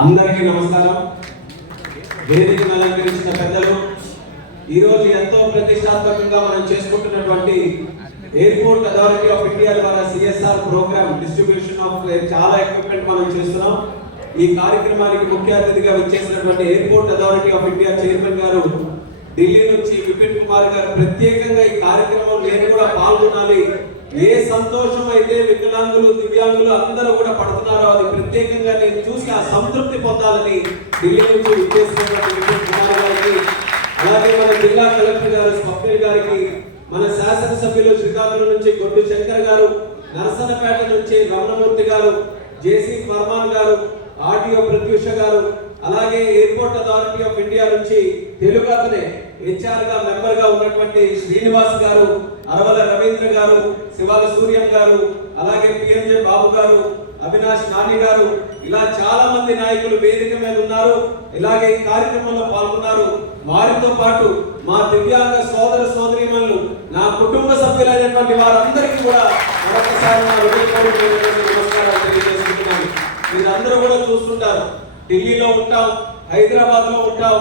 అందరికీ నమస్కారం. వేదికను అలంకరించిన పెద్దలు, ఈరోజు ఎంతో ప్రతిష్టాత్మకంగా మనం చేసుకుంటున్నటువంటి ఎయిర్పోర్ట్ అథారిటీ ఆఫ్ ఇండియా ద్వారా సిఎస్ఆర్ ప్రోగ్రామ్ డిస్ట్రిబ్యూషన్ ఆఫ్ చాలా ఎక్విప్మెంట్ మనం చేస్తున్నాం. ఈ కార్యక్రమానికి ముఖ్య అతిథిగా వచ్చేసినటువంటి airport authority of India chairman గారు ఢిల్లీ నుంచి విపిన్ కుమార్ గారు ప్రత్యేకంగా ఈ కార్యక్రమంలో నేను కూడా పాల్గొనాలి, ఏ సంతోషం అయితే వికలాంగులు దివ్యాంగులు అందరూ కూడా పడుతున్నారో అది ప్రత్యేకంగా నేను చూసి ఆ సంతృప్తి పొందాలని ఢిల్లీ నుంచి విచ్చేసినటువంటి విపిన్ కుమార్ గారికి, అలాగే మన జిల్లా కలెక్టర్ గారు స్వప్నిల్ గారికి, మన శాసనసభ్యులు శ్రీకాకుళం నుంచి గొడ్డు శంకర్ గారు, నరసన్నపేట నుంచి రమణమూర్తి గారు, జేసీ ఫర్మాన్ గారు, ఆర్డీఓ ప్రత్యూష గారు, అలాగే ఎయిర్పోర్ట్ అథారిటీ ఆఫ్ ఇండియా నుంచి తెలుగు అతనే హెచ్ఆర్ గా మెంబర్ గా ఉన్నటువంటి శ్రీనివాస్ గారు, అరవల రవీంద్ర గారు, శివాల సూర్యం గారు, అలాగే పిఎంజే బాబు గారు, అవినాష్ నాని గారు, ఇలా చాలా మంది నాయకులు వేదిక మీద ఉన్నారు. ఇలాగే ఈ కార్యక్రమంలో పాల్గొన్నారు. వారితో పాటు మా దివ్యాంగ సోదర సోదరీమణులు, నా కుటుంబ సభ్యులైనటువంటి వారందరికీ కూడా మరొకసారి నా హృదయపూర్వకమైనటువంటి నమస్కారాలు తెలియజేస్తున్నాను. మీరందరూ కూడా చూస్తుంటారు, ఢిల్లీలో ఉంటాం, హైదరాబాద్ లో ఉంటాం,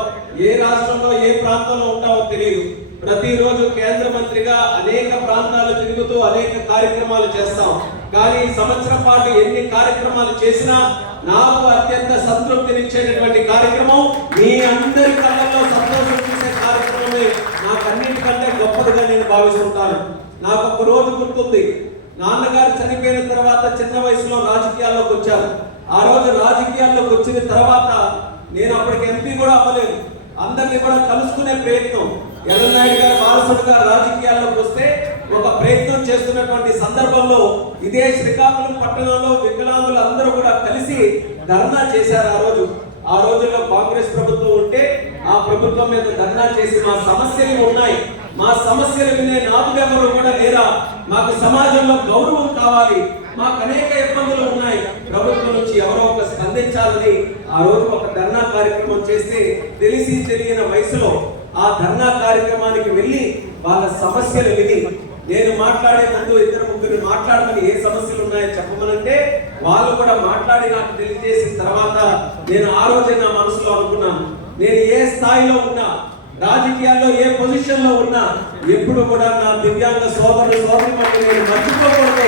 ఏ రాష్ట్రంలో ఏ ప్రాంతంలో ఉంటామో తెలియదు. ప్రతిరోజు కేంద్ర మంత్రిగా అనేక ప్రాంతాలు తిరుగుతూ అనేక కార్యక్రమాలు చేస్తాం. కానీ ఈ సంవత్సరం పాటు ఎన్ని కార్యక్రమాలు చేసినా నాకు అత్యంత సంతృప్తినిచ్చేటటువంటి కార్యక్రమం, మీ అందరి కళ్ళల్లో సంతోషం చూసే కార్యక్రమమే నాకు అన్నింటికంటే గొప్పదిగా నేను భావిస్తుంటాను. నాకు ఒక రోజు గుర్తుంది, నాన్నగారు చనిపోయిన తర్వాత చిన్న వయసులో రాజకీయాల్లోకి వచ్చారు. ఆ రోజు రాజకీయాల్లోకి వచ్చిన తర్వాత నేను అప్పటికి ఎంపీ కూడా అవ్వలేదు. అందరినీ కూడా కలుసుకునే ప్రయత్నం, ఎర్రనాయుడు గారు వారసుడుగా రాజకీయాల్లోకి వస్తే ఒక ప్రయత్నం చేస్తున్నటువంటి సందర్భంలో ఇదే శ్రీకాకుళం పట్టణంలో వికలాంగులు అందరూ కూడా కలిసి ధర్నా చేశారు. ఆ రోజుల్లో కాంగ్రెస్ ప్రభుత్వం ఉంటే ఆ ప్రభుత్వం మీద ధర్నా చేసి మా సమస్యలు ఉన్నాయి, మా సమస్యలు వినే నాదుగెవరు కూడా లేరా, మాకు సమాజంలో గౌరవం కావాలి, మాకు అనేక ఇబ్బందులు ఉన్నాయి, ప్రభుత్వం నుంచి ఎవరో ఒక స్పందించాలని ఆ రోజు ఒక ధర్నా కార్యక్రమం చేస్తే తెలిసి తెలియని వయసులో ఆ ధర్నా కార్యక్రమానికి వెళ్ళి వాళ్ళ సమస్యలు విని, నేను మాట్లాడే ముందు ఇద్దరు ముగ్గురు మాట్లాడమని ఏ సమస్యలు ఉన్నాయో చెప్పమనంటే వాళ్ళు కూడా మాట్లాడి నాకు తెలియజేసిన తర్వాత నేను ఆ రోజే నా మనసులో అనుకున్నాను, నేను ఏ స్థాయిలో ఉన్నా, రాజకీయాల్లో ఏ పొజిషన్ లో ఉన్నా ఎప్పుడు కూడా నా దివ్యాంగ సోదరులు సోదరిమణులు నేను మర్చిపోకూడదు.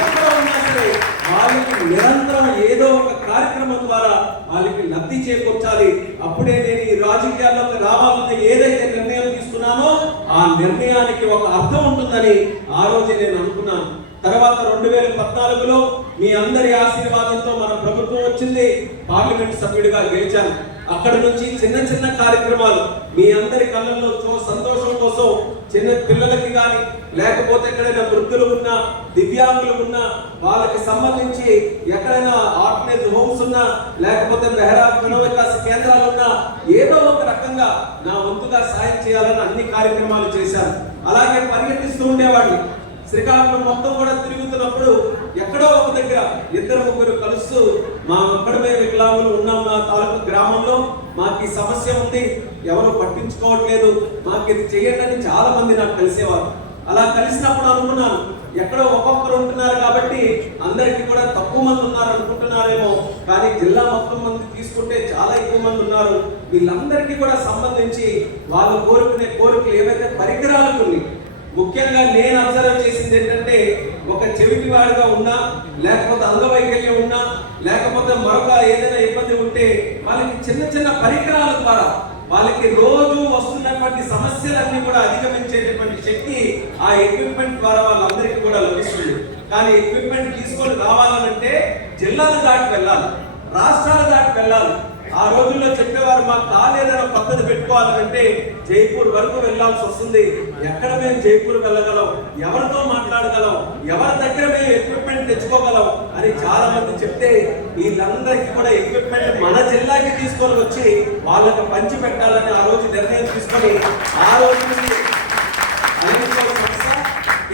ఎక్కడ ఉన్నా సరే వాళ్ళకి నిరంతరం ఏదో ఒక కార్యక్రమం ద్వారా వాళ్ళకి లబ్ధి చేకూర్చాలి. అప్పుడే నేను ఈ రాజకీయాల్లోకి రావాలని ఏదైతే నిర్ణయం తీసుకున్నానో ఆ నిర్ణయానికి ఒక అర్థం ఉంటుందని ఆ రోజే నేను అనుకున్నాను. తర్వాత 2014లో మీ అందరి ఆశీర్వాదంతో మన ప్రభుత్వం వచ్చింది, పార్లమెంట్ సభ్యుడిగా గెలిచాను. అక్కడ నుంచి చిన్న చిన్న కార్యక్రమాలు మీ అందరి కళ్ళల్లో సంతోషం కోసం చిన్న పిల్లలకి కానీ లేకపోతే ఎక్కడైనా వృద్ధులు ఉన్నా దివ్యాంగులు ఉన్నా వాళ్ళకి సంబంధించి ఎక్కడైనా ఆర్ఫనేజ్ హోమ్స్ ఉన్నా లేకపోతే మెహరా పునర్వికాస కేంద్రాలు ఉన్నా ఏదో ఒక రకంగా నా వంతుగా సాయం చేయాలని అన్ని కార్యక్రమాలు చేశాను. అలాగే పర్యటిస్తూ ఉండేవాడిని. శ్రీకాకుళం మొత్తం కూడా తిరుగుతున్నప్పుడు ఎక్కడో ఒక దగ్గర ఇద్దరు ముగ్గురు కలుస్తూ మా ఒక్కడమే వికలాంగులు ఉన్నాం నా తాలూకు గ్రామంలో, మాకు ఈ సమస్య ఉంది, ఎవరు పట్టించుకోవట్లేదు, మాకు ఇది చేయండి అని చాలా మంది నాకు కలిసేవారు. అలా కలిసినప్పుడు అనుకున్నాను, ఎక్కడో ఒక్కొక్కరు ఉంటున్నారు కాబట్టి అందరికీ కూడా తక్కువ మంది ఉన్నారు అనుకుంటున్నారేమో, కానీ జిల్లా మొత్తం మంది తీసుకుంటే చాలా ఎక్కువ మంది ఉన్నారు. వీళ్ళందరికీ కూడా సంబంధించి వాళ్ళు కోరుకునే కోరికలు ఏవైతే పరికరాలు కొన్ని ముఖ్యంగా నేను అబ్జర్వ్ చేసింది ఏంటంటే, ఒక చెవిటివాడిగా ఉన్నా లేకపోతే అంగవైకల్యం ఉన్నా లేకపోతే మరొక ఏదైనా ఇబ్బంది ఉంటే వాళ్ళకి చిన్న చిన్న పరికరాల ద్వారా వాళ్ళకి రోజు వస్తున్నటువంటి సమస్యలన్నీ కూడా అధిగమించేటటువంటి శక్తి ఆ ఎక్విప్మెంట్ ద్వారా వాళ్ళందరికీ కూడా లభిస్తుంది. కానీ ఎక్విప్మెంట్ తీసుకొని రావాలంటే జిల్లాలు దాటి వెళ్ళాలి, రాష్ట్రాలు దాటి వెళ్ళాలి. ఆ రోజుల్లో చెప్పేవారు, మాకు కాలేదన్న పద్ధతి పెట్టుకోవాలంటే జైపూర్ వరకు వెళ్ళాల్సి వస్తుంది. ఎక్కడ మేము జైపూర్ వెళ్ళగలం, ఎవరితో మాట్లాడగలం, ఎవరి దగ్గర మేము ఎక్విప్మెంట్ తెచ్చుకోగలం అని చాలా మంది చెప్తే వీళ్ళందరికీ కూడా ఎక్విప్మెంట్ మన జిల్లాకి తీసుకొని వచ్చి వాళ్ళకి పంచి పెట్టాలని ఆ రోజు నిర్ణయం తీసుకొని ఆ రోజు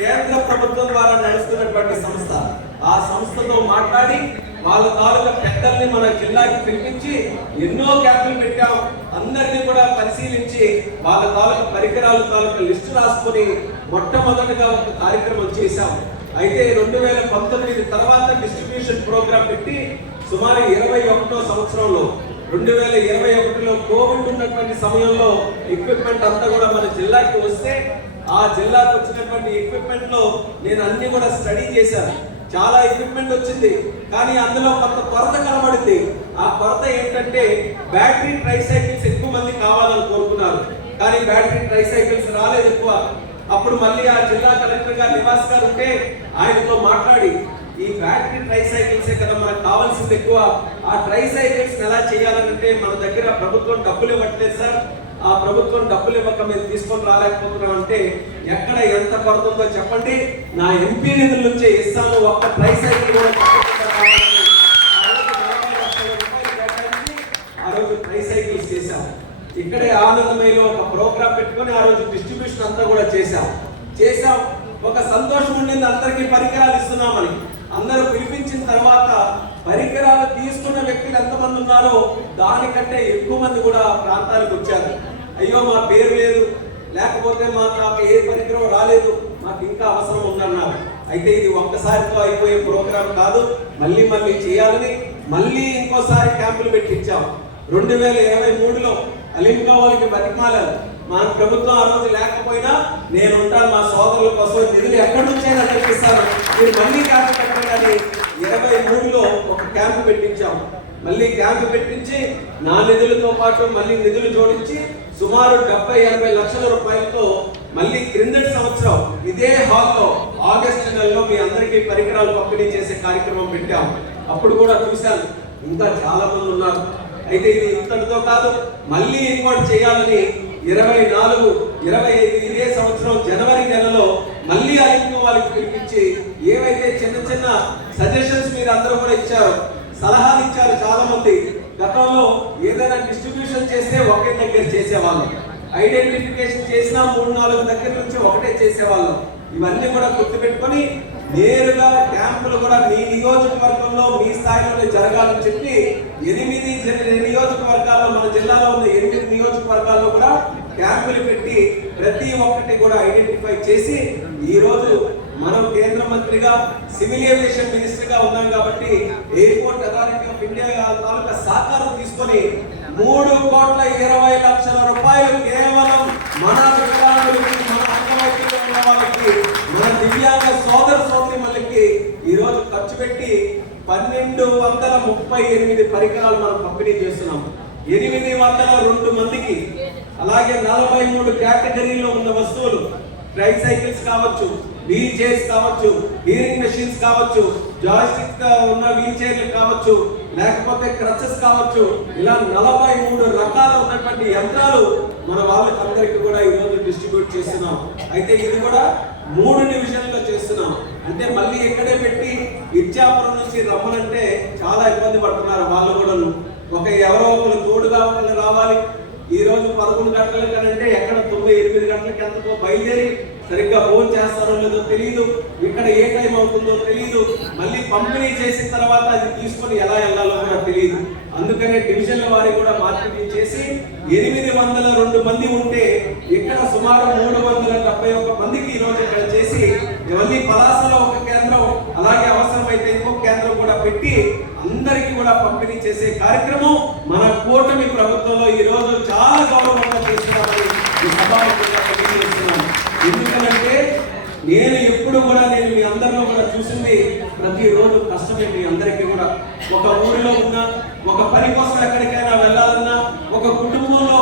కేంద్ర ప్రభుత్వం ద్వారా నడుస్తున్నటువంటి సంస్థ, ఆ సంస్థతో మాట్లాడి వాళ్ళ తాలూకా పెద్దల్ని మన జిల్లాకి పిలిపించి ఎన్నో క్యాంపులు పెట్టాం. అందరినీ కూడా పరిశీలించి వాళ్ళ తాలూకా పరికరాల తాలూకా లిస్టు రాసుకొని మొట్టమొదటిగా ఒక కార్యక్రమం చేశాం. అయితే 2019 తర్వాత డిస్ట్రిబ్యూషన్ ప్రోగ్రామ్ పెట్టి సుమారు 21వ సంవత్సరంలో 2021లో కోవిడ్ ఉన్నటువంటి సమయంలో ఎక్విప్మెంట్ అంతా కూడా మన జిల్లాకి వస్తే ఆ జిల్లాకు వచ్చినటువంటి ఎక్విప్మెంట్ లో నేను అన్ని కూడా స్టడీ చేశాను. చాలా ఎక్విప్మెంట్ వచ్చింది, కానీ అందులో కొంత కొరత కనబడింది. ఆ కొరత ఏంటంటే బ్యాటరీ ట్రైసైకిల్స్ ఎక్కువ మంది కావాలని కోరుకున్నారు, కానీ బ్యాటరీ ట్రైసైకిల్స్ రాలేదు ఎక్కువ. అప్పుడు మళ్ళీ ఆ జిల్లా కలెక్టర్ గారు నివాస్ గారు ఉంటే ఆయనతో మాట్లాడి ఈ బ్యాటరీ ట్రైసైకిల్సే కదా మనకు కావాల్సింది ఎక్కువ, ఆ ట్రైసైకిల్స్ ఎలా చేయాలంటే మన దగ్గర ప్రభుత్వం డబ్బులు ఇవ్వట్లేదు సార్, ఆ ప్రభుత్వం డబ్బులు ఇవ్వక మేము తీసుకొని రాలేకపోతున్నాం అంటే ఎక్కడ ఎంత పడుతుందో చెప్పండి, నా ఎంపీ నిధుల నుంచే ఇస్తాను, ఒక్క ట్రైసైకిల్ కూడా ఆ రోజు ట్రైసైకిల్స్ చేశాము. ఇక్కడే ఆనందమయ్యలో ఒక ప్రోగ్రామ్ పెట్టుకొని ఆ రోజు డిస్ట్రిబ్యూషన్ అంతా కూడా చేశాం. ఒక సంతోషం ఉండింది, అందరికీ పరికరాలు ఇస్తున్నామని. అందరూ పిలిపించిన తర్వాత పరికరాలు తీసుకున్న వ్యక్తులు ఎంతమంది ఉన్నారో దానికంటే ఎక్కువ మంది కూడా ప్రాంతానికి వచ్చారు. అయ్యో మా పేరు లేదు, లేకపోతే నాకు ఏ పరికరం రాలేదు, మాకు ఇంకా అవసరం ఉందన్నారు. అయితే ఇది ఒక్కసారితో అయిపోయే ప్రోగ్రాం కాదు, మళ్ళీ మళ్ళీ చేయాలని మళ్ళీ ఇంకోసారి క్యాంపులు పెట్టించాం. 2023లో అలింగా వాళ్ళకి బతిమాలను మా ప్రభుత్వం ఆ రోజు లేకపోయినా నేను ఉంటాను, మా సోదరుల కోసం నిధులు ఎక్కడి నుంచైనా తెప్పిస్తాను, మీరు మళ్ళీ క్యాంపు పెట్టండి. 23లో ఒక క్యాంపు పెట్టించాము. మళ్ళీ క్యాంపు పెట్టించి నా నిధులతో పాటు మళ్ళీ నిధులు జోడించి సుమారు 70-80 లక్షల రూపాయలతో మళ్ళీ క్రిందటి సంవత్సరం ఇదే హాల్లో ఆగస్టు నెలలో మీ అందరికీ పరికరాలు పంపిణీ చేసే కార్యక్రమం పెట్టాము. అప్పుడు కూడా చూశాను ఇంకా చాలా మంది ఉన్నారు. అయితే ఇది ఇంతటితో కాదు, మళ్ళీ ఇంకోటి చేయాలని 24, 25 ఇదే సంవత్సరం జనవరి నెలలో మళ్ళీ అలింగం వాళ్ళకి పిలిపించి ఏవైతే చిన్న చిన్న సజెషన్స్ మీరు అందరూ కూడా ఇచ్చారు, సలహాలు ఇచ్చారు. చాలా మంది గతంలో ఏదైనా డిస్ట్రిబ్యూషన్ చేస్తే ఒకే దగ్గర చేసేవాళ్ళం, ఐడెంటిఫికేషన్ చేసినా 3-4 దగ్గర నుంచి ఒకటే చేసేవాళ్ళం. ఇవన్నీ కూడా గుర్తుపెట్టుకొని నేరుగా క్యాంపులు కూడా మీ నియోజకవర్గంలో మీ స్థాయిలోనే జరగాలని చెప్పి 8 నియోజకవర్గాల్లో మన జిల్లాలో ఉన్న 8 నియోజకవర్గాల్లో కూడా క్యాంపులు పెట్టి ప్రతి ఒక్కటి కూడా ఐడెంటిఫై చేసి ఈ రోజు మనం కేంద్ర మంత్రిగా సివిల్ ఏవియేషన్ మినిస్టర్ గా ఉన్నాం కాబట్టి ఎయిర్పోర్ట్ అథారిటీ ఆఫ్ ఇండియా తాలూకా సహకారం తీసుకొని 3,20,00,000 రూపాయలు కేవలం మన వికలాంగులకి, మన అంగవైకల్యం ఉన్న వాళ్ళకి, మన దివ్యాంగ సోదర సోదరీమణులకి ఈ రోజు ఖర్చు పెట్టి 1,238 పరికరాలు మనం పంపిణీ చేస్తున్నాం. 802 మందికి, అలాగే 43 కేటగిరీలో ఉన్న వస్తువులు, ట్రైసైకిల్స్ కావచ్చు, వీల్ చైర్స్ కావచ్చు, హీరింగ్ మెషిన్స్ కావచ్చు, జాయిస్టిక్ ఉన్న వీల్ చైర్లు కావచ్చు, లేకపోతే క్రచెస్ కావచ్చు, ఇలా 43 రకాల ఉన్నటువంటి యంత్రాలు మన వాళ్ళకి అందరికీ కూడా ఈ రోజు డిస్ట్రిబ్యూట్ చేస్తున్నాం. అయితే ఇది కూడా 3 డివిజన్లో చేస్తున్నాం. అంటే మళ్ళీ ఎక్కడే పెట్టి ఇచ్చాపురం నుంచి రమ్మనంటే చాలా ఇబ్బంది పడుతున్నారు వాళ్ళు కూడా. ఎవరో ఒకరు తోడుగా ఒకరు రావాలి. ఈ రోజు 11 గంటల కనంటే ఎక్కడ 9-8 గంటలకి ఎంతకో బయలుదేరి సరిగ్గా ఫోన్ చేస్తారో లేదో తెలియదు, ఇక్కడ ఏ టైం అవుతుందో తెలియదు, మళ్ళీ పంపిణీ చేసిన తర్వాత అది తీసుకొని ఎలా వెళ్ళాలో కూడా తెలియదు. అందుకనే డివిజన్ల వారి కూడా మార్కెటింగ్ చేసి 802 మంది ఉంటే ఇక్కడ సుమారు 371 మందికి ఈ రోజు ఇక్కడ చేసి మళ్ళీ పలాసలో ఒక కేంద్రం, అలాగే అవసరమైతే ఇంకొక కేంద్రం కూడా పెట్టి అందరికీ కూడా పంపిణీ చేసే కార్యక్రమం మన కూటమి ప్రభుత్వంలో ఈ రోజు చాలా గౌరవంగా చేస్తున్నామని ఈ సభాముఖంగా తెలియజేస్తున్నాను. ఎందుకంటే నేను ఎప్పుడు కూడా మీ అందరిలో కూడా చూసింది ప్రతిరోజు కష్టమే. మీ అందరికీ కూడా ఒక ఊరిలో ఉన్న ఒక పని కోసం ఎక్కడికైనా వెళ్ళాలన్నా, ఒక కుటుంబంలో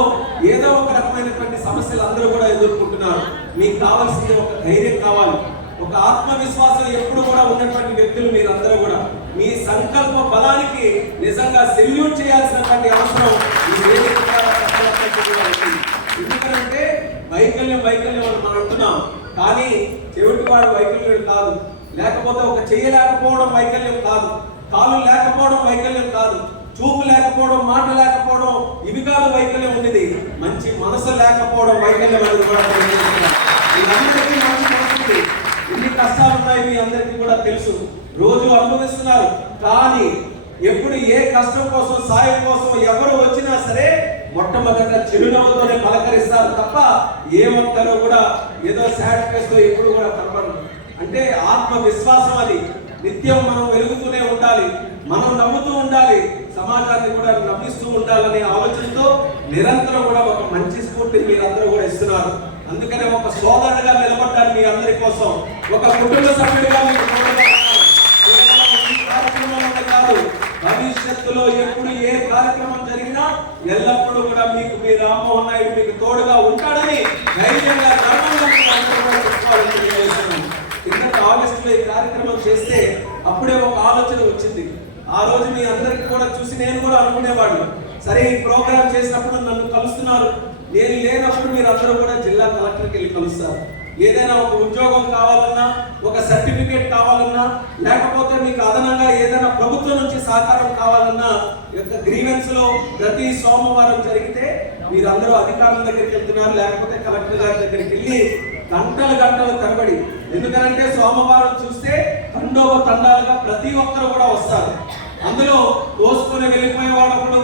ఏదో ఒక రకమైనటువంటి సమస్యలు అందరూ కూడా ఎదుర్కొంటున్నారు. మీకు కావాల్సింది ఒక ధైర్యం కావాలి, ఒక ఆత్మవిశ్వాసం ఎప్పుడు కూడా ఉన్నటువంటి వ్యక్తులు మీరందరూ కూడా. మీ సంకల్ప బలానికి నిజంగా సెల్యూట్ చేయాల్సినటువంటి అవసరం ఎందుకంటే వైకల్యం అని మనం అంటున్నాం, కానీ చెవిటివాడు వైకల్యం కాదు, లేకపోతే ఒక చేయలేకపోవడం వైకల్యం కాదు, కాళ్ళు లేకపోవడం వైకల్యం కాదు, చూపు లేకపోవడం, మాట లేకపోవడం ఇవి కాదు వైకల్యం ఉన్నది. మంచి మనసు లేకపోవడం వైకల్యం అనేది కూడా అందరికీ మంచి మనసు. ఎన్ని కష్టాలు ఉన్నాయి మీ అందరికీ కూడా తెలుసు, రోజు అనుభవిస్తున్నారు. కానీ ఎప్పుడు ఏ కష్టం కోసం, సాయం కోసం ఎవరు వచ్చినా సరే మొట్టమొదట చిరునవ్వుతోనే పలకరిస్తారు తప్ప ఏ ఒక్కరు కూడా ఏదో సాడ్ ఫేస్ తో ఎప్పుడు కూడా కనపడరు. అంటే ఆత్మవిశ్వాసం అది నిత్యం మనం వెలుగుతూనే ఉండాలి. మనం నవ్వుతూ ఉండాలి, సమాజాన్ని కూడా నవ్విస్తూ ఉండాలనే ఆలోచనతో నిరంతరం కూడా ఒక మంచి స్ఫూర్తిని మీరందరూ కూడా ఇస్తున్నారు. అందుకనే ఒక సోదరుడిగా నిలబడ్డారు మీ అందరి కోసం, ఒక కుటుంబ సభ్యుడిగా మీకు కార్యక్రమం కాదు, భవిష్యత్తులో ఎప్పుడు ఏ కార్యక్రమం జరిగినా ఎల్లప్పుడూ కూడా మీకు మీ రామ్మోహన్ నాయుడు మీకు తోడుగా ఉంటాడని ధైర్యంగా కింద ఆగస్టులో ఈ కార్యక్రమం చేస్తే అప్పుడే ఒక ఆలోచన వచ్చింది. ఆ రోజు మీ అందరికి కూడా చూసి నేను కూడా అనుకునేవాడిని, సరే ఈ ప్రోగ్రామ్ చేసినప్పుడు నన్ను కలుస్తున్నారు, నేను లేనప్పుడు మీరు అందరూ కూడా జిల్లా కలెక్టర్కి వెళ్ళి కలుస్తారు. ఏదైనా ఒక ఉద్యోగం కావాలన్నా, ఒక సర్టిఫికేట్ కావాలన్నా, లేకపోతే మీకు అదనంగా ఏదైనా ప్రభుత్వం నుంచి సహకారం కావాలన్నా, గ్రీవెన్స్ లో ప్రతి సోమవారం జరిగితే మీరందరూ అధికారుల దగ్గరికి వెళ్తున్నారు, లేకపోతే కలెక్టర్ గారి దగ్గరికి వెళ్ళి గంటలు తరబడి. ఎందుకంటే సోమవారం చూస్తే తండాలుగా ప్రతి ఒక్కరు కూడా వస్తారు. అందులో తోసుకొని వెళ్ళిపోయేవాడు ఒకడు,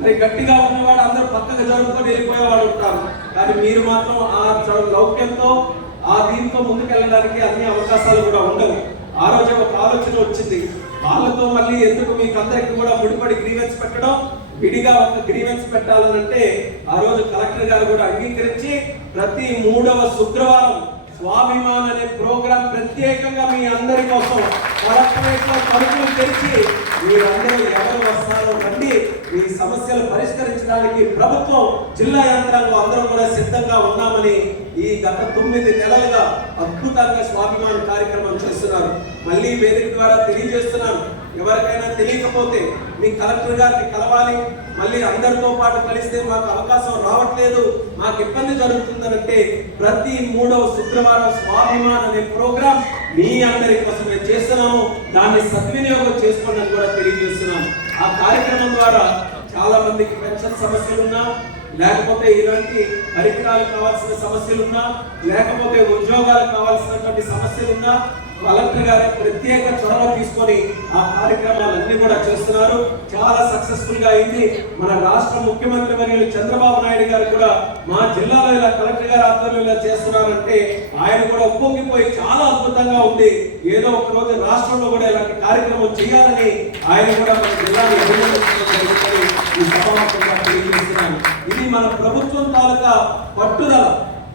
మరి గట్టిగా ఉన్నవాడు అందరూ పక్కకు జరుపుకొని వెళ్ళిపోయేవాడు ఉంటారు. కానీ మీరు మాత్రం ఆ లౌక్యంతో ఆ దీంతో ముందుకెళ్ళడానికి అన్ని అవకాశాలు కూడా ఉండవు. ఆ రోజు ఒక ఆలోచన వచ్చింది, వాళ్ళతో మళ్ళీ ఎందుకు మీకు అందరికి కూడా ముడిపడి గ్రీవెన్స్ పెట్టడం, విడిగా ఒక గ్రీవెన్స్ పెట్టాలనంటే ఆ రోజు కలెక్టర్ గారు కూడా అంగీకరించి ప్రతి 3వ శుక్రవారం స్వాభిమాన్ అనే ప్రోగ్రాం ప్రత్యేకంగా మీ అందరి కోసం కలెక్టరేట్ లో తలుపులు తెరిచి మీరందరూ ఎవరు వస్తారో రండి, ఈ సమస్యలు పరిష్కరించడానికి ప్రభుత్వం జిల్లా యంత్రాంగం అందరం కూడా సిద్ధంగా ఉన్నామని ఈ గత 9 నెలలుగా అద్భుతంగా స్వాభిమాన్ కార్యక్రమం చేస్తున్నారు. మళ్ళీ వేదిక ద్వారా తెలియజేస్తున్నాను, ఎవరికైనా తెలియకపోతే మీ కలెక్టర్ గారిని కలవాలి, మళ్ళీ అందరితో పాటు కలిస్తే మాకు అవకాశం రావట్లేదు, మాకు ఇబ్బంది జరుగుతుందంటే ప్రతి 3వ శుక్రవారం స్వాభిమాన్ అనే ప్రోగ్రాం మీ అందరి కోసమే చేస్తున్నాము, దాన్ని సద్వినియోగం చేసుకోండి అని కూడా తెలియజేస్తున్నాము. ఆ కార్యక్రమం ద్వారా చాలా మందికి పెన్షన్ సమస్యలున్నా, లేకపోతే ఇలాంటి పరికరాలు కావాల్సిన సమస్యలున్నా, లేకపోతే ఉద్యోగాలు కావాల్సినటువంటి సమస్యలున్నా కలెక్టర్ గారు ప్రత్యేక చొరవ తీసుకొని ఆ కార్యక్రమాలన్నీ కూడా చేస్తున్నారు. చాలా సక్సెస్ఫుల్ గా అయింది. మన రాష్ట్ర ముఖ్యమంత్రి వర్యులు చంద్రబాబు నాయుడు గారు కూడా మా జిల్లాలో ఇలా కలెక్టర్ గారు ఆధ్వర్యంలో చేస్తున్నారంటే ఆయన కూడా ఒప్పొంగిపోయి చాలా అద్భుతంగా ఉంది, ఏదో ఒక రోజు రాష్ట్రంలో కూడా ఇలాంటి కార్యక్రమం చేయాలని ఆయన కూడా మన జిల్లాలో తెలియజేస్తున్నాను. ఇది మన ప్రభుత్వం తాలూకా పట్టుదల,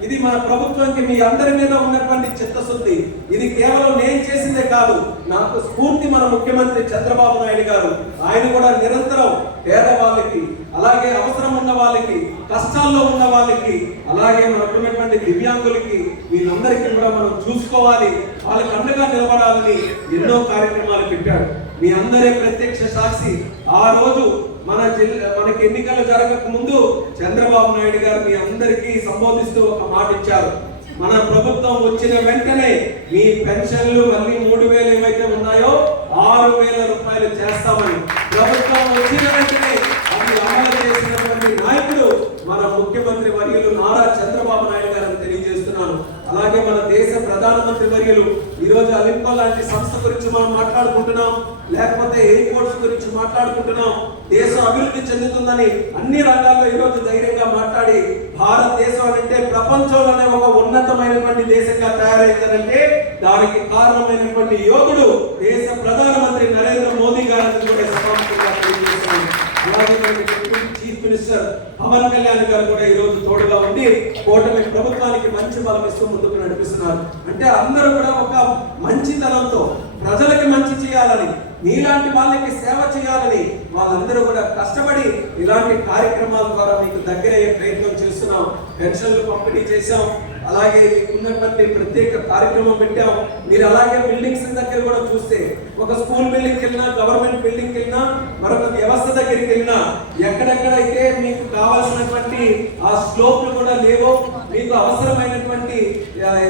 ఇది మన ప్రభుత్వానికి మీ అందరి మీద ఉన్నటువంటి చిత్తశుద్ధి. ఇది కేవలం నేను చేసిందే కాదు, నాకు స్ఫూర్తి మన ముఖ్యమంత్రి చంద్రబాబు నాయుడు గారు. ఆయన కూడా నిరంతరం పేదవాళ్ళకి, అలాగే అవసరం ఉన్న వాళ్ళకి, కష్టాల్లో ఉన్న వాళ్ళకి, అలాగే మనకున్నటువంటి దివ్యాంగులకి వీళ్ళందరికీ కూడా మనం చూసుకోవాలి, వాళ్ళకి అండగా నిలబడాలని ఎన్నో కార్యక్రమాలు పెట్టాడు. మీ అందరే ప్రత్యక్ష సాక్షి. ఆ రోజు మనకి ఎన్నికలు జరగక ముందు చంద్రబాబు నాయుడు గారు మీ అందరికీ సంబోధిస్తూ ఒక మాట ఇచ్చారు, మన ప్రభుత్వం వచ్చిన వెంటనే మీ పెన్షన్లు మళ్ళీ 3,000 ఏవైతే ఉన్నాయో 6,000 రూపాయలు చేస్తామని. ప్రభుత్వం వచ్చిన వెంటనే అది అమలు చేసినటువంటి నాయకుడు మన ముఖ్యమంత్రి వర్యులు నారా చంద్రబాబు నాయుడు గారు తెలియజేస్తున్నాను. అలాగే మన దేశ ప్రధానమంత్రి వర్యులు ఈరోజు అలింపా లాంటి సంస్థ గురించి మనం మాట్లాడుకుంటున్నాం, లేకపోతే ఎయిర్పోర్ట్స్ గురించి మాట్లాడుకుంటున్నాం. దేశం అభివృద్ధి చెందుతుందని అన్ని రంగాల్లో ఈరోజు ధైర్యంగా మాట్లాడి భారతదేశం అంటే ప్రపంచంలోనే ఒక ఉన్నతమైనటువంటి దేశంగా తయారైందంటే దానికి కారణమైనటువంటి యోధుడు దేశ ప్రధానమంత్రి నరేంద్ర మోదీ గారిని కూడా సమానంగా తెలియజేస్తున్నాను. అలాగే చీఫ్ మినిస్టర్ పవన్ కళ్యాణ్ గారు కూడా ఈ రోజు తోడుగా ఉండి కూటమి ప్రభుత్వానికి మంచి బలం ఇస్తూ ముందుకు నడిపిస్తున్నారు. అంటే అందరూ కూడా ఒక మంచితనంతో ప్రజలకి మంచి చేయాలని, మీలాంటి వాళ్ళకి సేవ చేయాలని వాళ్ళందరూ కూడా కష్టపడి ఇలాంటి కార్యక్రమాల ద్వారా మీకు దగ్గరయ్యే ప్రయత్నం చేస్తున్నాం. పెన్షన్లు పంపిణీ చేశాం, అలాగే ఉన్నటువంటి ప్రత్యేక కార్యక్రమం పెట్టాం. మీరు అలాగే బిల్డింగ్స్ దగ్గర కూడా చూస్తే ఒక స్కూల్ బిల్డింగ్కి వెళ్ళినా, గవర్నమెంట్ బిల్డింగ్కి వెళ్ళినా, మరొక వ్యవస్థ దగ్గరికి వెళ్ళినా ఎక్కడెక్కడైతే మీకు కావాల్సినటువంటి ఆ స్లోప్లు కూడా లేవో, మీకు అవసరమైనటువంటి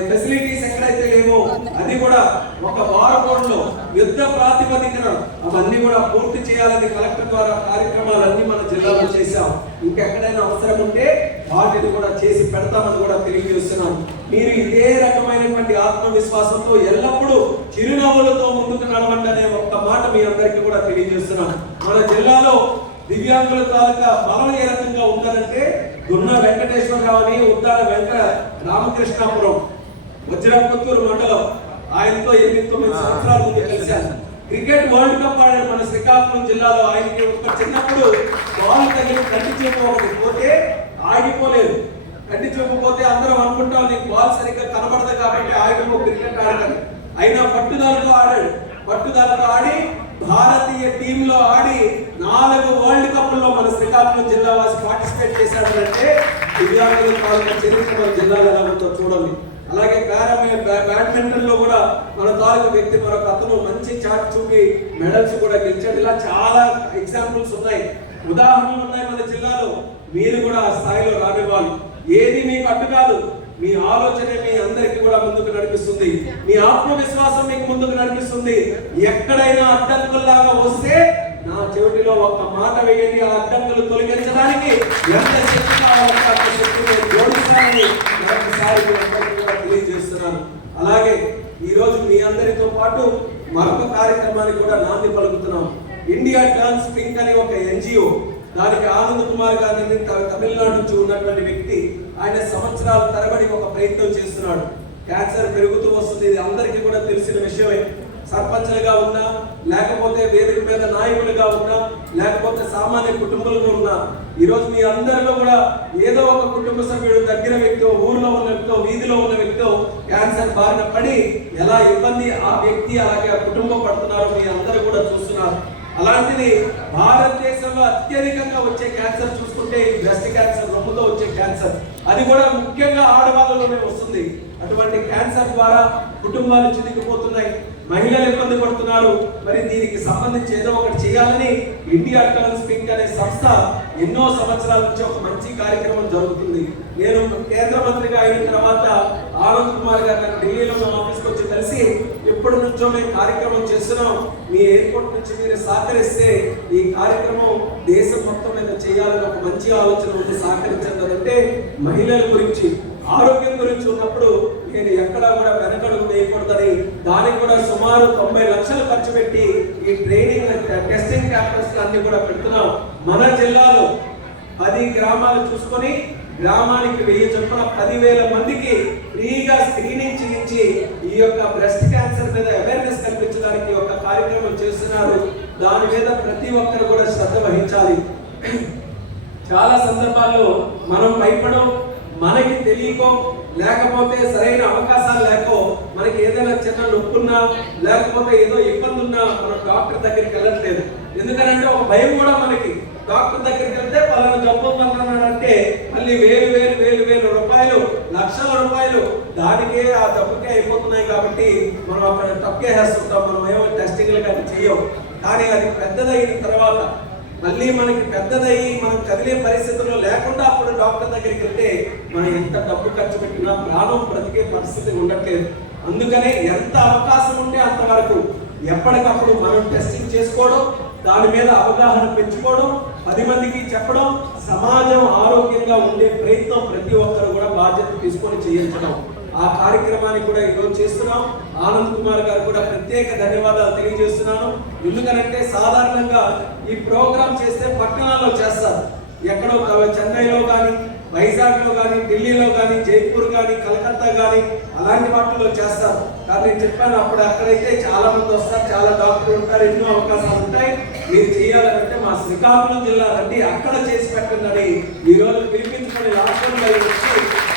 ఫెసిలిటీస్ ఎక్కడైతే లేవో అది కూడా ఒక వారకోణంలో యుద్ధ ప్రాతిపదికన అవన్నీ కూడా పూర్తి చేయాలని కలెక్టర్ ద్వారా కార్యక్రమాలన్నీ మన జిల్లాలో చేశాం. ఇంకెక్కడైనా అవసరం ఉంటే వాటిని కూడా చేసి పెడతామని కూడా తెలియజేస్తున్నాం. మీరు ఇదే రకమైనటువంటి ఆత్మవిశ్వాసంతో ఎల్లప్పుడూ చిరునవ్వులతో ముందుకు నడవండి అనే ఒక్క మాట మీ అందరికీ కూడా తెలియజేస్తున్నాం. మన జిల్లాలో దివ్యాంగుల తాలూకా బలం ఏ రకంగా ఉందనంటే దున్న వెంకటేశ్వరరావు అని ఉద్దాన వెంకట రామకృష్ణాపురం వజ్రపుత్తూరు మండలం, ఆయనతో 8-9 సంవత్సరాల ముందు కలిశాను. క్రికెట్ వరల్డ్ కప్ ఆడాడు మన శ్రీకాకుళం జిల్లాలో. ఆయనకి ఒక చిన్నప్పుడు బాల్ తగిలి కంటి చూపు ఒకటి పోతే ఆగిపోలేదు. కంటి చూపు పోతే అందరం అనుకుంటాం నీకు బాల్ సరిగ్గా కనబడదు కాబట్టి ఆడము క్రికెట్ ఆడతాడు. అయినా పట్టుదలతో ఆడాడు. పట్టుదలతో ఆడి భారతీయ టీంలో ఆడి 4 వరల్డ్ కప్లో మన శ్రీకాకుళం జిల్లా వాసి పార్టిసిపేట్ చేశాడంటే దివ్యాంగుల తాలూకా చరిత్ర మన జిల్లాలో ఎలా ఉందో చూడండి. అలాగే బ్యాడ్మింటన్ లో కూడా మన తాలూకా వ్యక్తి మరొక అతను మంచి చాట్ చూపి మెడల్స్ కూడా గెలిచాడు. ఇలా చాలా ఎగ్జాంపుల్స్ ఉన్నాయి, ఉదాహరణలు ఉన్నాయి మన జిల్లాలో. మీరు కూడా ఆ స్థాయిలో రానివ్వాలి. ఏది మీకు అడ్డు కాదు, మీ ఆలోచనే మీ అందరికి కూడా ముందుకు నడిపిస్తుంది. మీ ఆత్మవిశ్వాసం మీకు ముందుకు నడిపిస్తుంది. ఎక్కడైనా అడ్డంకుల్లాగా వస్తే నా చెవిటిలో ఒక్క మాట వేయండి, ఆ అడ్డంకులు తొలగించడానికి ఎంత శక్తి కావాలో అంత శక్తిని జోడిస్తానని మరొకసారి తెలియజేస్తున్నాను. అలాగే ఈ రోజు మీ అందరితో పాటు మరొక కార్యక్రమానికి కూడా నాంది పలుకుతున్నాం. ఇండియా టర్న్స్ పింక్ అనే ఒక ఎన్జిఓ, దానికి ఆనంద్ కుమార్ గారిని తమిళనాడు నుంచి ఉన్నటువంటి వ్యక్తి, ఆయన సంవత్సరాల తరబడి ఒక ప్రయత్నం చేస్తున్నాడు. క్యాన్సర్ పెరుగుతూ వస్తుంది, ఇది అందరికీ కూడా తెలిసిన విషయమే. సర్పంచ్లుగా ఉన్నా, లేకపోతే వేదిక మీద నాయకులుగా ఉన్నా, లేకపోతే సామాన్య కుటుంబాలుగా ఉన్నా, ఈరోజు మీ అందరిలో కూడా ఏదో ఒక కుటుంబ సభ్యుడు, దగ్గర వ్యక్తి, ఊర్లో ఉన్న వ్యక్తి, వీధిలో ఉన్న వ్యక్తి క్యాన్సర్ బారిన పడి ఎలా ఇబ్బంది ఆ వ్యక్తి అలాగే ఆ కుటుంబం పడుతున్నారో మీ అందరూ కూడా చూస్తున్నారు. అలాంటిది భారతదేశంలో అత్యధికంగా వచ్చే క్యాన్సర్ చూసుకుంటే బ్రెస్ట్ క్యాన్సర్, రొమ్ముతో వచ్చే క్యాన్సర్, అది కూడా ముఖ్యంగా ఆడవాళ్ళలోనే వస్తుంది. అటువంటి క్యాన్సర్ ద్వారా కుటుంబాలు చితికిపోతున్నాయి, మహిళలు ఇబ్బంది పడుతున్నారు. మరి దీనికి సంబంధించి ఏదో ఒకటి చేయాలని ఇండియా టర్న్స్ పింక్ అనే సంస్థ ఎన్నో సంవత్సరాల నుంచి ఒక మంచి కార్యక్రమం జరుగుతుంది. నేను కేంద్ర మంత్రిగా అయిన తర్వాత ఆనంద్ కుమార్ గారు ఢిల్లీలో మా ఆఫీస్కి వచ్చి కలిసి ఎప్పటి నుంచో మేము కార్యక్రమం చేస్తున్నాం, మీ ఎయిర్పోర్ట్ నుంచి మీరు సహకరిస్తే ఈ కార్యక్రమం దేశం మొత్తం మీద చేయాలని ఒక మంచి ఆలోచన ఉంది, సహకరించండి అంటే మహిళల గురించి, ఆరోగ్యం గురించి ఉన్నప్పుడు నేను ఎక్కడా కూడా వెనకడుగు వేయకూడదని దానికి కూడా సుమారు 90 లక్షలు ఖర్చు పెట్టి ఈ ట్రైనింగ్ టెస్టింగ్ క్యాంపస్ అన్ని కూడా పెడుతున్నాం. మన జిల్లాలో 10 గ్రామాలు చూసుకొని గ్రామానికి 1000 చొప్పున 10,000 మందికి ఫ్రీగా స్క్రీనింగ్ చేయించి ఈ యొక్క బ్రెస్ట్ క్యాన్సర్ మీద అవేర్నెస్ కల్పించడానికి ఒక కార్యక్రమం చేస్తున్నారు. దాని మీద ప్రతి ఒక్కరు కూడా శ్రద్ధ వహించాలి. చాలా సందర్భాల్లో మనం భయపడం, మనకి తెలియకో లేకపోతే సరైన అవకాశాలు లేకో మనకి ఏదైనా చిన్న నొప్పున్నా లేకపోతే ఏదో ఇబ్బంది ఉన్నా మనం డాక్టర్ దగ్గరికి వెళ్ళట్లేదు. ఎందుకంటే ఒక భయం కూడా మనకి. డాక్టర్ దగ్గరికి వెళ్తే పలానా జబ్బు ఉందన్నాడంటే మళ్ళీ వేలు రూపాయలు, లక్షల రూపాయలు దానికే ఆ జబ్బుకే అయిపోతున్నాయి. కాబట్టి మనం అక్కడ తప్పేస్తుంటాం, మనం ఏమో టెస్టింగ్లు కానీ చెయ్యం. కానీ అది పెద్దదైన తర్వాత మళ్ళీ మనకి పెద్దదయ్యి మనం కదిలే పరిస్థితుల్లో లేకుండా అప్పుడు డాక్టర్ దగ్గరికి వెళ్తే మనం ఎంత డబ్బు ఖర్చు పెట్టినా ప్రాణం బ్రతికే పరిస్థితి ఉండట్లేదు. అందుకనే ఎంత అవకాశం ఉంటే అంతవరకు ఎప్పటికప్పుడు మనం టెస్టింగ్ చేసుకోవడం, దాని మీద అవగాహన పెంచుకోవడం, 10 మందికి చెప్పడం, సమాజం ఆరోగ్యంగా ఉండే ప్రయత్నం ప్రతి ఒక్కరు కూడా బాధ్యత తీసుకొని చేయించడం. ఆ కార్యక్రమాన్ని కూడా ఈరోజు చేస్తున్నాం. ఆనంద్ కుమార్ గారు కూడా ప్రత్యేక ధన్యవాదాలు తెలియజేస్తున్నాను. ఎందుకనంటే సాధారణంగా ఈ ప్రోగ్రామ్ చేస్తే పట్టణాల్లో చేస్తారు, ఎక్కడో చెన్నైలో కానీ, వైజాగ్లో కానీ, ఢిల్లీలో కానీ, జైపూర్ కానీ, కలకత్తా కానీ అలాంటి వాటిలో చేస్తారు. కానీ నేను చెప్పాను అప్పుడు అక్కడైతే చాలా మంది వస్తారు, చాలా డాక్టర్లు ఉంటారు, ఎన్నో అవకాశాలు ఉంటాయి. మీరు చేయాలంటే మా శ్రీకాకుళం జిల్లా రండి, అక్కడ చేసి పెట్టండి ఈ రోజు పిలిపించుకొని లాక్డౌన్ వచ్చి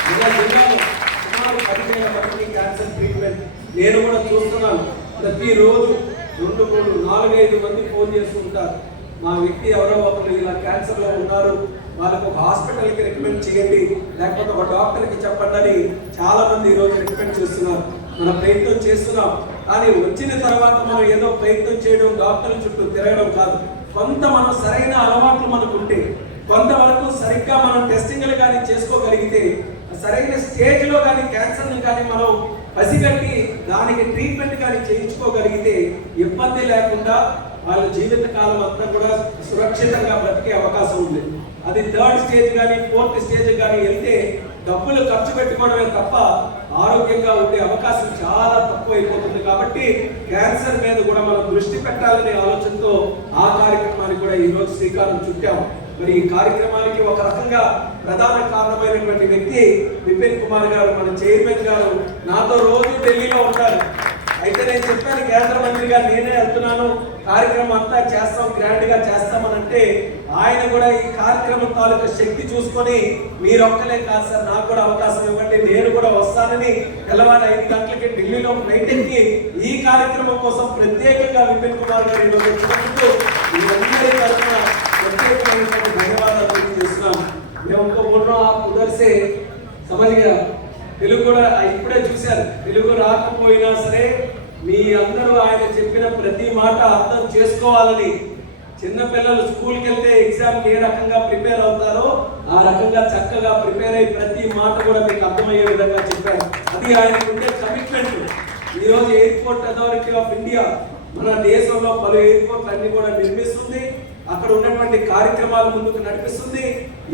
మన జిల్లాలో సుమారు 10,000 మందికి క్యాన్సర్ ట్రీట్మెంట్ నేను కూడా చూస్తున్నాను. ప్రతిరోజు 2, 3, 4, 5 మంది ఫోన్ చేస్తుంటారు, మా వ్యక్తి ఎవరో ఒకరు ఇలా క్యాన్సర్లో ఉన్నారు, వాళ్ళకు ఒక హాస్పిటల్కి రికమెండ్ చేయండి, లేకపోతే ఒక డాక్టర్కి చెప్పండి అని చాలా మంది ఈరోజు రికమెండ్ చేస్తున్నారు. మనం ప్రయత్నం చేస్తున్నాం. కానీ వచ్చిన తర్వాత మనం ఏదో ప్రయత్నం చేయడం, డాక్టర్ల చుట్టూ తిరగడం కాదు. కొంత మనం సరైన అలవాట్లు మనకు ఉంటే, కొంతవరకు సరిగ్గా మనం టెస్టింగ్లు కానీ చేసుకోగలిగితే, సరైన స్టేజ్లో కానీ క్యాన్సర్ని కానీ మనం పసిగట్టి దానికి ట్రీట్మెంట్ కానీ చేయించుకోగలిగితే ఇబ్బంది లేకుండా వాళ్ళ జీవిత కాలం అంతా కూడా సురక్షితంగా బ్రతికే అవకాశం ఉంది. అది 3rd స్టేజ్ కానీ 4th స్టేజ్ కానీ వెళ్తే డబ్బులు ఖర్చు పెట్టుకోవడమే తప్ప ఆరోగ్యంగా ఉండే అవకాశం చాలా తక్కువ అయిపోతుంది. కాబట్టి క్యాన్సర్ మీద కూడా మనం దృష్టి పెట్టాలనే ఆలోచనతో ఆ కార్యక్రమానికి కూడా ఈరోజు శ్రీకారం చుట్టాము. మరి ఈ కార్యక్రమానికి ఒక రకంగా ప్రధాన కారణమైనటువంటి వ్యక్తి విపిన్ కుమార్ గారు, మన చైర్మన్ గారు నాతో రోజు ఢిల్లీలో ఉంటారు. అయితే నేను చెప్పాను కేంద్ర మంత్రిగా నేనే వెళ్తున్నాను, కార్యక్రమం అంతా చేస్తాం, గ్రాండ్ గా చేస్తామనంటే ఆయన కూడా ఈ కార్యక్రమం తాలూకా శక్తి చూసుకొని మీరొక్కలే కాదు సార్, నాకు కూడా అవకాశం ఇవ్వండి, నేను కూడా వస్తానని తెల్లవారు 5 గంటలకి ఢిల్లీలో ఫ్లైట్ ఎక్కి ఈ కార్యక్రమం కోసం ప్రత్యేకంగా విపిన్ కుమార్ గారు ఈరోజు వచ్చినందుకు మీరందరి తరఫున ప్రత్యేకమైనటువంటి ధన్యవాదాలు తెలియజేస్తున్నాం. మేము ఇంకో మూడో కుదర్సే సమజ్గా తెలుగు కూడా ఇప్పుడే చూశారు, తెలుగు రాకపోయినా సరే మీ అందరూ ఆయన చెప్పిన ప్రతి మాట అర్థం చేసుకోవాలని, చిన్నపిల్లలు స్కూల్కి వెళ్తే ఎగ్జామ్కి ఏ రకంగా ప్రిపేర్ అవుతారో ఆ రకంగా చక్కగా ప్రిపేర్ అయ్యి ప్రతి మాట కూడా మీకు అర్థమయ్యే విధంగా చెప్పారు. అది ఆయనకు ఉండే కమిట్మెంట్. ఈరోజు ఎయిర్పోర్ట్ అథారిటీ ఆఫ్ ఇండియా మన దేశంలో పలు ఎయిర్పోర్ట్లు అన్ని కూడా నిర్మిస్తుంది, అక్కడ ఉన్నటువంటి కార్యక్రమాలు ముందుకు నడిపిస్తుంది.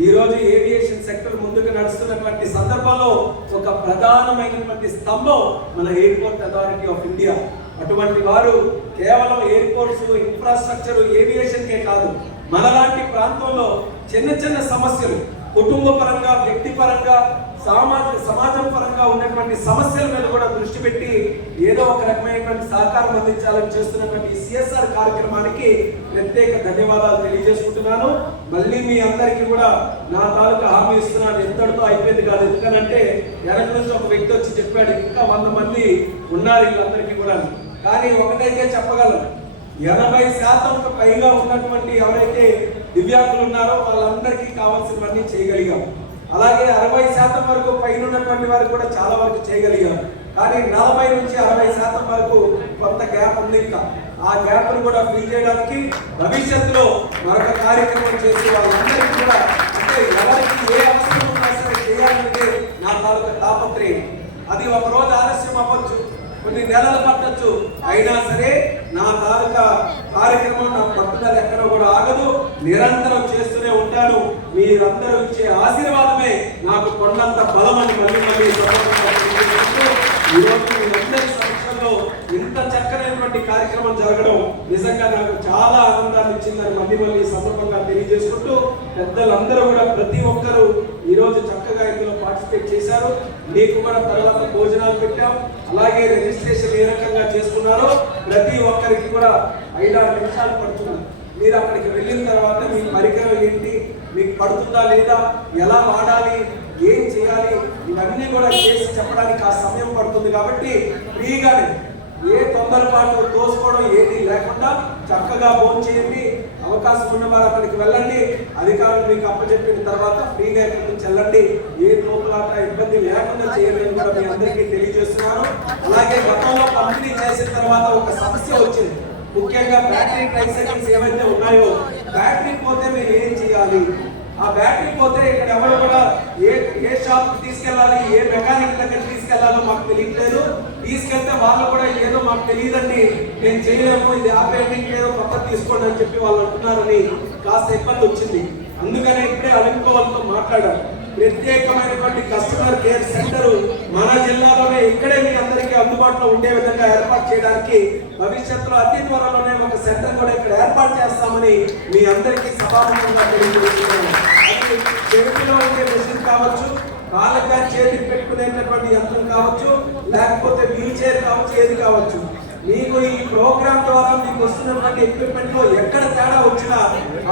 ఈ రోజు ఏవియేషన్ సెక్టర్ ముందుకు నడుస్తున్నటువంటి సందర్భంలో ఒక ప్రధానమైనటువంటి స్తంభం మన ఎయిర్పోర్ట్ అథారిటీ ఆఫ్ ఇండియా. అటువంటి వారు కేవలం ఎయిర్పోర్ట్స్ ఇన్ఫ్రాస్ట్రక్చర్ ఏవియేషన్కే కాదు, మనలాంటి ప్రాంతంలో చిన్న చిన్న సమస్యలు కుటుంబ పరంగా, వ్యక్తిపరంగా, సమాజం పరంగా ఉన్నటువంటి సమస్యల మీద కూడా దృష్టి పెట్టి ఏదో ఒక రకమైనటువంటి సహకారం అందించాలని చేస్తున్నటువంటి సిఎస్ఆర్ కార్యక్రమానికి ప్రత్యేక ధన్యవాదాలు తెలియజేసుకుంటున్నాను. మళ్ళీ మీ అందరికీ కూడా నా తాలూకా హామీ ఇస్తున్నాను, ఎంతటితో అయిపోయింది కాదు. ఎందుకనంటే వెనక నుంచి ఒక వ్యక్తి వచ్చి చెప్పాడు ఇంకా 100 మంది ఉన్నారు వీళ్ళందరికీ కూడా. కానీ ఒకటైతే చెప్పగలం, 80% పైగా ఉన్నటువంటి ఎవరైతే దివ్యాంగులు ఉన్నారో వాళ్ళందరికీ కావాల్సినవన్నీ చేయగలిగాం. అలాగే 60% వరకు పైన ఉన్నటువంటి వారు కూడా చాలా వరకు చేయగలిగాం. కానీ 40 నుంచి 60% వరకు కొంత గ్యాప్ ఉంది. ఇంకా ఆ గ్యాప్ను కూడా ఫిల్ చేయడానికి భవిష్యత్తులో మరొక కార్యక్రమం చేసి వాళ్ళందరికీ కూడా, అంటే ఎవరికి ఏ అవసరం ఉన్నా సరే చేయాలంటే నా తాలూకా తాపత్రయం. అది ఒక రోజు ఆలస్యం అవ్వచ్చు, కొన్ని నెలలు పట్టచ్చు, అయినా సరే నా తాలూకా కార్యక్రమం నా పట్టుదల ఎక్కడో కూడా ఆగదు, నిరంతరం చేస్తూనే ఉంటాను. మీరందరూ ఇచ్చే ఆశీర్వాదమే నాకు కొండంత బలం అని మళ్ళీ ఈరోజు మీరందరి సమక్షంలో ఇంత చక్కనైనటువంటి కార్యక్రమం జరగడం నిజంగా నాకు చాలా ఆనందాన్ని ఇచ్చిందని మళ్ళీ సందర్భంగా తెలియజేసుకుంటూ, పెద్దలందరూ కూడా ప్రతి ఒక్కరూ ఈరోజు చక్కగా ఇందులో పార్టిసిపేట్ చేశారు. మీకు కూడా తర్వాత భోజనాలు పెట్టాం. అలాగే రిజిస్ట్రేషన్ ఏ రకంగా చేసుకున్నారో ప్రతి ఒక్కరికి కూడా 5-6 నిమిషాలు పడుతున్నారు. మీరు అక్కడికి వెళ్ళిన తర్వాత మీ పరికరం ఏంటి, మీకు పడుతుందా లేదా, ఎలా వాడాలి, ఏం చేయాలి, ఇవన్నీ కూడా చేసి చెప్పడానికి ఆ సమయం పడుతుంది. కాబట్టి ఫ్రీగానే ఏ తొందరపాటు తోసుకోవడం ఏది లేకుండా చక్కగా భోజనం చేయండి. అవకాశం ఉన్నవారు అక్కడికి వెళ్ళండి, అధికారులు మీకు అప్పచెప్పిన తర్వాత ఫ్రీగా ఇక్కడి నుంచి వెళ్ళండి. ఏ తోపులాట ఇబ్బంది లేకుండా చేయాలని కూడా మీ అందరికీ తెలియజేస్తున్నాను. అలాగే గతంలో పంపిణీ చేసిన తర్వాత ఒక సమస్య వచ్చింది, ముఖ్యంగా బ్యాటరీ ట్రైసైకిల్స్ ఏవైతే ఉన్నాయో బ్యాటరీ పోతే మీరు ఏం చేయాలి, ఆ బ్యాటరీ పోతే ఇక్కడ ఎవరు కూడా ఏ షాప్ తీసుకెళ్ళాలి, ఏ మెకానిక్ దగ్గర తీసుకెళ్లాలో మాకు తెలియట్లేదు. తీసుకెళ్తే వాళ్ళు కూడా ఏదో మాకు తెలియదండి, నేను చేయలేము, ఇది ఆపేయండి, ఏదో కొత్త తీసుకోండి అని చెప్పి వాళ్ళు అంటున్నారని కాస్త ఇబ్బంది వచ్చింది. అందుకనే ఇప్పుడే అలింకోవాలతో మాట్లాడారు. ప్రత్యేకమైనటువంటి కస్టమర్ కేర్ సెంటర్ మన జిల్లాలోనే ఇక్కడే మీ అందరికీ అందుబాటులో ఉండే విధంగా ఏర్పాటు చేయడానికి భవిష్యత్తులో అతి త్వరలోనే ఒక సెంటర్ కూడా ఇక్కడ ఏర్పాటు చేస్తామని మీ అందరికీ సభాముఖంగా తెలియజేస్తున్నాను. అది చేతిలో ఉండే మెషిన్ కావచ్చు, కాళ్ళగా చేతికి పెట్టుకునేటటువంటి యంత్రం కావచ్చు, లేకపోతే వీల్ చైర్ కావచ్చు, ఏది కావచ్చు, మీకు ఈ ప్రోగ్రామ్ ద్వారా మీకు వస్తున్నటువంటి ఎక్విప్మెంట్ లో ఎక్కడ తేడా వచ్చినా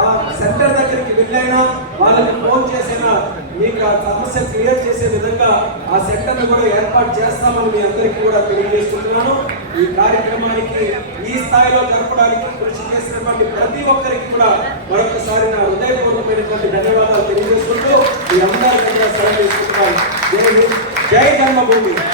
ఆ సెంటర్ దగ్గరికి వెళ్ళైనా వాళ్ళకి ఫోన్ చేసినా మీకు ఆ సమస్య క్లియర్ చేసే విధంగా ఆ సెంటర్ ను కూడా ఏర్పాటు చేస్తామని మీ అందరికీ కూడా తెలియజేస్తున్నాను. ఈ కార్యక్రమానికి ఈ స్థాయిలో జరపడానికి కృషి చేసినటువంటి ప్రతి ఒక్కరికి కూడా మరొకసారి నా హృదయపూర్వకమైనటువంటి ధన్యవాదాలు తెలియజేసుకుంటూ మీ అందరి దగ్గర సెలవు తీసుకుంటున్నాను. జై హింద్, జై జన్మభూమి.